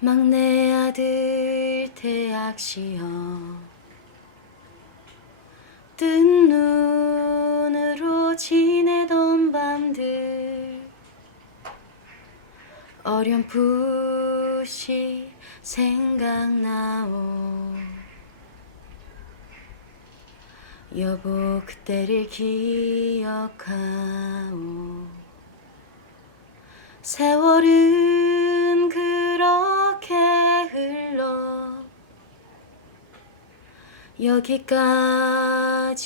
막내 아들 대학 시험. 뜬 눈으로 지내던 밤들. 어렴풋이 생각나오. 여보 그때를 기억하오. 세월은 여기까지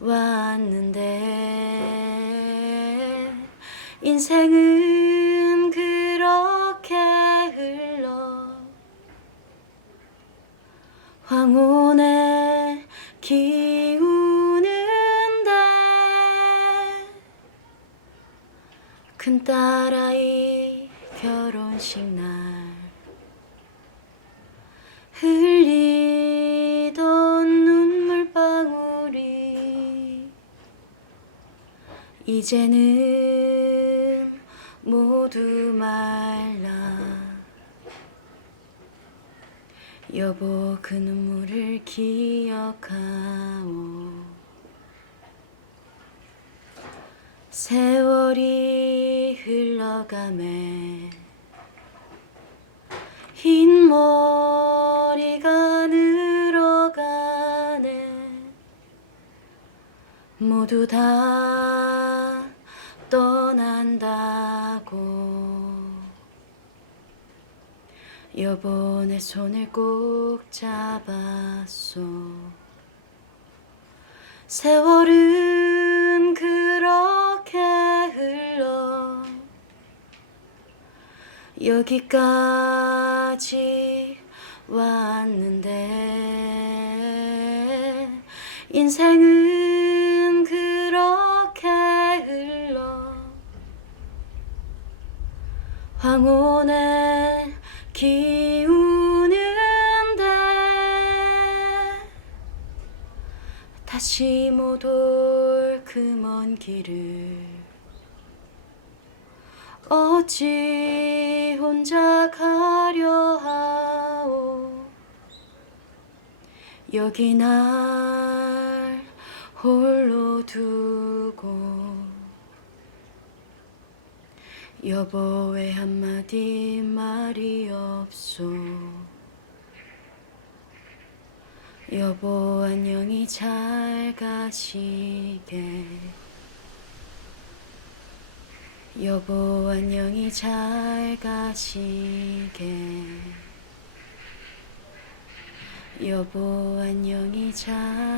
왔는데 인생은 그렇게 흘러 황혼에 기우는데 큰 딸아이 결혼식 날 이제는 모두 말라. 여보 그 눈물을 기억하오. 세월이 흘러가매. 흰 머리가 늘어가네. 모두 다 여보 내 손을 꼭 잡았소. 세월은 그렇게 흘러 여기까지 왔는데 인생은 그렇게 흘러 황혼에 기우는데 다시 못 올 그 먼 길을 어찌 혼자 가려 하오? 여기 날 홀로 두고 여보 왜 한마디 말이 없소 여보 안녕히 잘 가시게. 여보 안녕히 잘 가시게. 여보 안녕히 잘